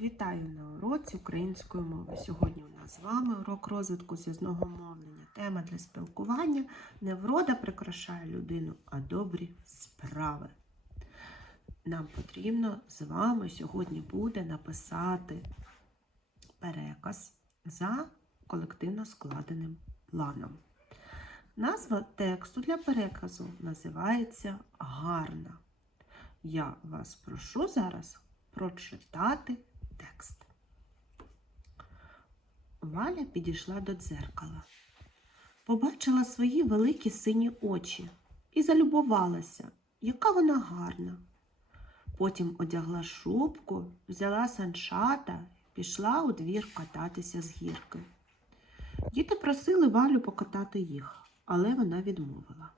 Вітаю на уроці української мови. Сьогодні у нас з вами урок розвитку зв'язного мовлення. Тема для спілкування не врода прикрашає людину, а добрі справи. Нам потрібно з вами сьогодні буде написати переказ за колективно складеним планом. Назва тексту для переказу називається Гарна. Я вас прошу зараз прочитати текст. Валя підійшла до дзеркала, побачила свої великі сині очі і залюбувалася, яка вона гарна. Потім одягла шубку, взяла санчата, пішла у двір кататися з гірки. Діти просили Валю покатати їх, але вона відмовила.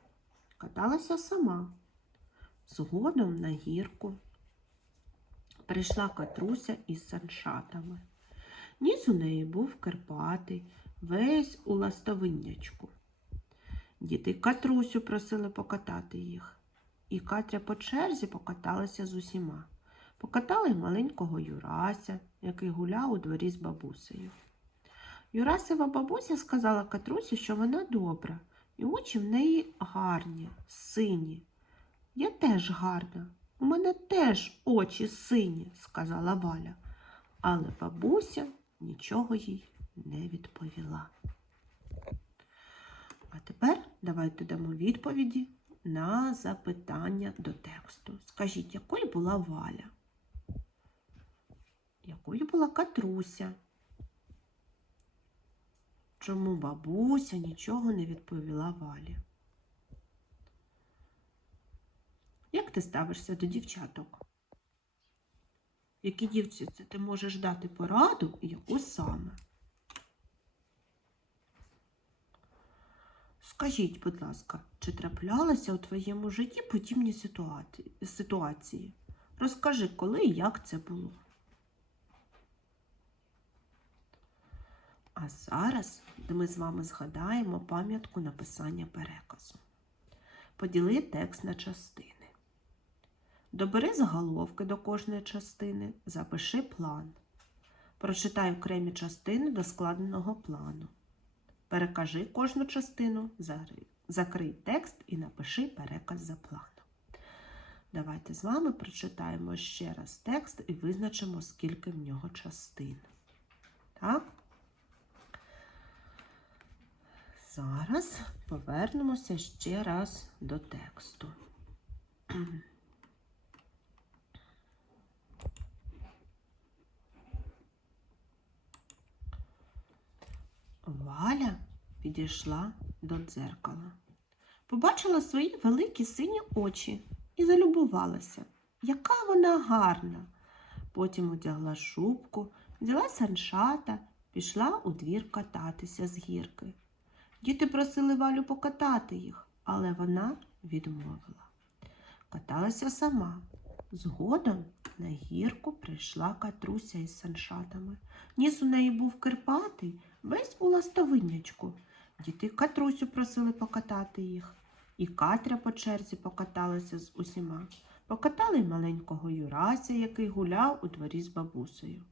Каталася сама. Згодом на гірку прийшла Катруся із саншатами. Ніс у неї був Карпатий, весь у ластовиннячку. Діти Катрусю просили покатати їх, і Катря по черзі покаталася з усіма. Покатали й маленького Юрася, який гуляв у дворі з бабусею. Юрасова бабуся сказала Катрусі, що вона добра, і очі в неї гарні, сині. Я теж гарна, у мене теж очі сині, сказала Валя, але бабуся нічого їй не відповіла. А тепер давайте дамо відповіді на запитання до тексту. Скажіть, якою була Валя? Якою була Катруся? Чому бабуся нічого не відповіла Валі? Як ти ставишся до дівчаток? Які дівчинці ти можеш дати пораду і яку саме? Скажіть, будь ласка, чи траплялися у твоєму житті подібні ситуації? Розкажи, коли і як це було. А зараз ми з вами згадаємо пам'ятку написання переказу. Поділи текст на частини. Добери заголовки до кожної частини, запиши план. Прочитай окремі частини до складеного плану. Перекажи кожну частину, закрий текст і напиши переказ за планом. Давайте з вами прочитаємо ще раз текст і визначимо, скільки в нього частин. Так? Зараз повернемося ще раз до тексту. Валя підійшла до дзеркала. Побачила свої великі сині очі і залюбувалася. Яка вона гарна. Потім одягла шубку, взяла саншата, пішла у двір кататися з гірки. Діти просили Валю покатати їх, але вона відмовила. Каталася сама. Згодом на гірку прийшла Катруся із саншатами. Ніс у неї був кирпатий, весь у ластовинячку. Діти Катрусю просили покатати їх. І Катря по черзі покаталася з усіма. Покатали й маленького Юрася, який гуляв у дворі з бабусею.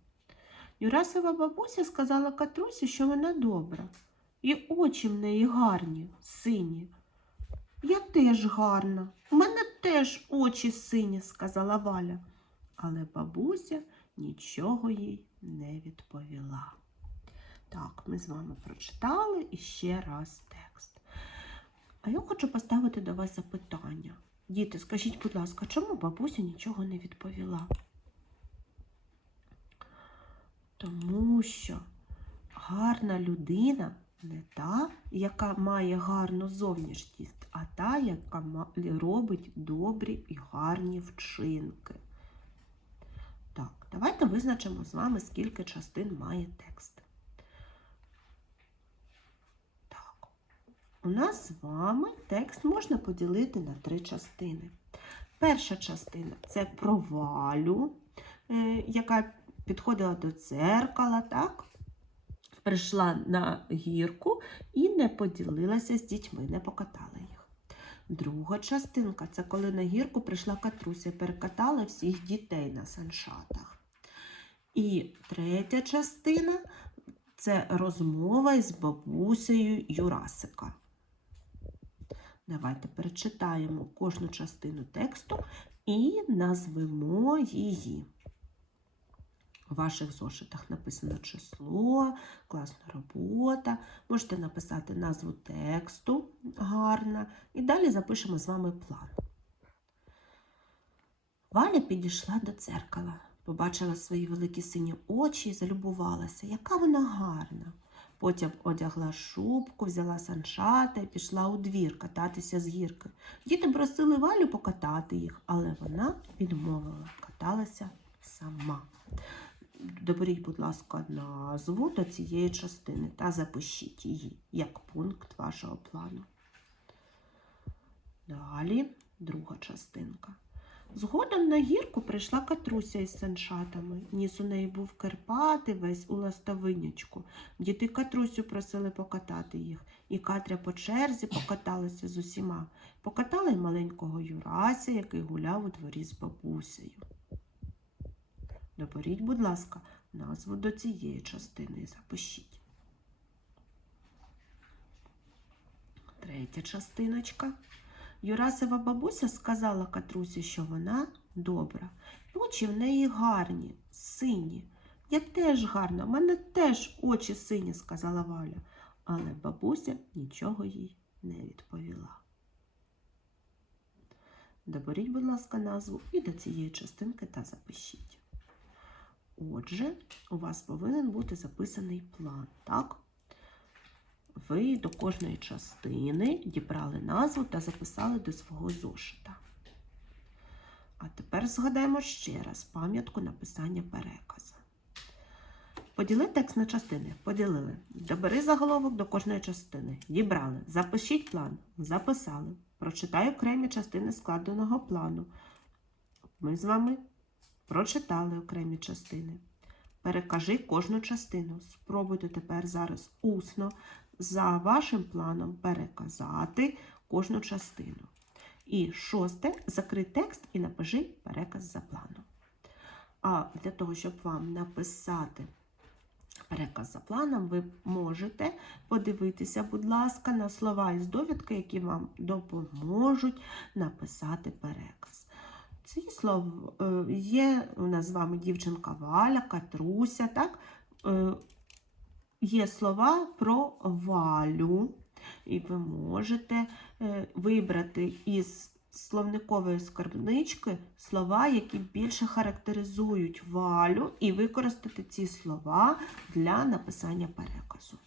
Юрасова бабуся сказала Катрусі, що вона добра. І очі в неї гарні, сині. Я теж гарна, у мене теж очі сині, сказала Валя. Але бабуся нічого їй не відповіла. Так, ми з вами прочитали і ще раз текст. А я хочу поставити до вас запитання. Діти, скажіть, будь ласка, чому бабуся нічого не відповіла? Тому що гарна людина не та, яка має гарну зовнішність, а та, яка робить добрі і гарні вчинки. Так, давайте визначимо з вами, скільки частин має текст. Так, у нас з вами текст можна поділити на три частини. Перша частина це про валю, е, яка підходила до дзеркала, так? прийшла на гірку і не поділилася з дітьми, не покатала їх. Друга частинка це коли на гірку прийшла Катруся перекатала всіх дітей на саншатах. І третя частина це розмова із бабусею Юрасика. Давайте перечитаємо кожну частину тексту і назвемо її. У ваших зошитах написано число, класна робота. Можете написати назву тексту гарна. І далі запишемо з вами план. Валя підійшла до дзеркала, побачила свої великі сині очі і залюбувалася, яка вона гарна. Потім одягла шубку, взяла санчата і пішла у двір кататися з гірки. Діти просили Валю покатати їх, але вона відмовила, каталася сама. Доберіть, будь ласка, назву до цієї частини та запишіть її як пункт вашого плану. Далі друга частинка. Згодом на гірку прийшла Катруся із санчатами. Ніс у неї був Карпати, весь у ластовинячку. Діти Катрусю просили покатати їх, і Катря по черзі покаталася з усіма. Покатала й маленького Юрася, який гуляв у дворі з бабусею. Доберіть, будь ласка, назву до цієї частини і запишіть. Третя частиночка. Юрасова бабуся сказала Катрусі, що вона добра. Очі в неї гарні, сині. Я теж гарна, в мене теж очі сині, сказала Валя. Але бабуся нічого їй не відповіла. Доберіть, будь ласка, назву і до цієї частинки та запишіть. Отже, у вас повинен бути записаний план, так? Ви до кожної частини дібрали назву та записали до свого зошита. А тепер згадаємо ще раз пам'ятку написання переказу. Поділи текст на частини. Поділили. Добери заголовок до кожної частини. Дібрали. Запишіть план. Записали. Прочитай окремі частини складеного плану. Ми з вами прочитали окремі частини. Перекажи кожну частину. Спробуйте тепер зараз усно за вашим планом переказати кожну частину. І шосте, закрий текст і напиши переказ за планом. А для того, щоб вам написати переказ за планом, ви можете подивитися, будь ласка, на слова із довідки, які вам допоможуть написати переказ. Ці слова е, є у нас з вами дівчинка Валя, Катруся, так? Є слова про валю, і ви можете е, вибрати із словникової скарбнички слова, які більше характеризують валю, і використати ці слова для написання переказу.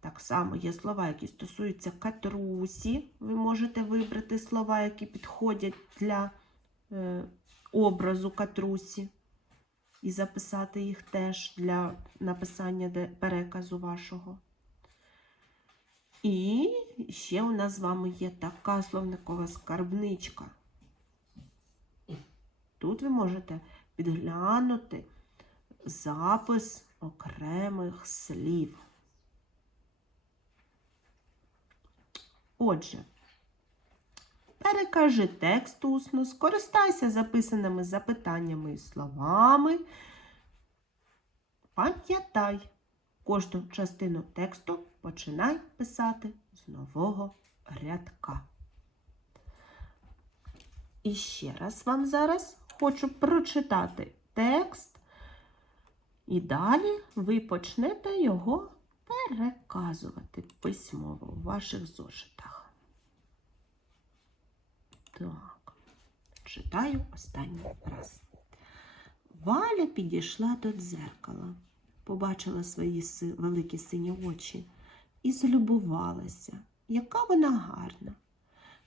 Так само є слова, які стосуються катрусі. Ви можете вибрати слова, які підходять для е, образу катрусі і записати їх теж для написання переказу вашого. І ще у нас з вами є така словникова скарбничка. Тут ви можете підглянути запис окремих слів. Отже, Перекажи текст усно, скористайся записаними запитаннями і словами. Пам'ятай, кожну частину тексту починай писати з нового рядка. І ще раз вам зараз хочу прочитати текст, і далі ви почнете його переказувати письмово у ваших зошитах. Так, читаю останній раз. Валя підійшла до дзеркала, побачила свої великі сині очі і залюбувалася, яка вона гарна.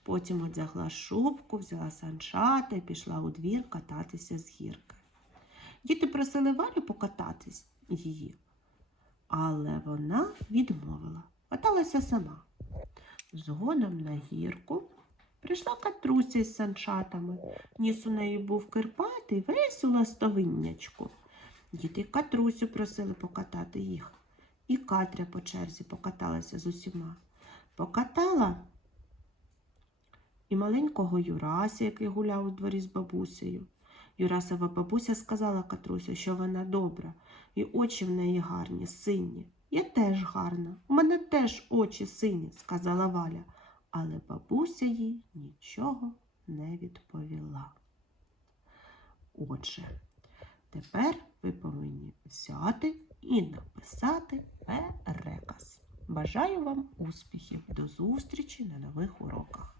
Потім одягла шубку, взяла санчата і пішла у двір кататися з гірки. Діти просили Валю покататись її, але вона відмовила, каталася сама. Згодом на гірку Прийшла Катруся із санчатами. Ніс у неї був кирпатий, весь у ластовиннячку. Діти Катрусю просили покатати їх. І Катря по черзі покаталася з усіма. Покатала і маленького Юрася, який гуляв у дворі з бабусею, Юрасова бабуся сказала Катрусю, що вона добра, і очі в неї гарні, сині. Я теж гарна, у мене теж очі сині, сказала Валя, але бабуся їй нічого не відповіла. Отже, тепер ви повинні взяти і написати переказ. Бажаю вам успіхів. До зустрічі на нових уроках.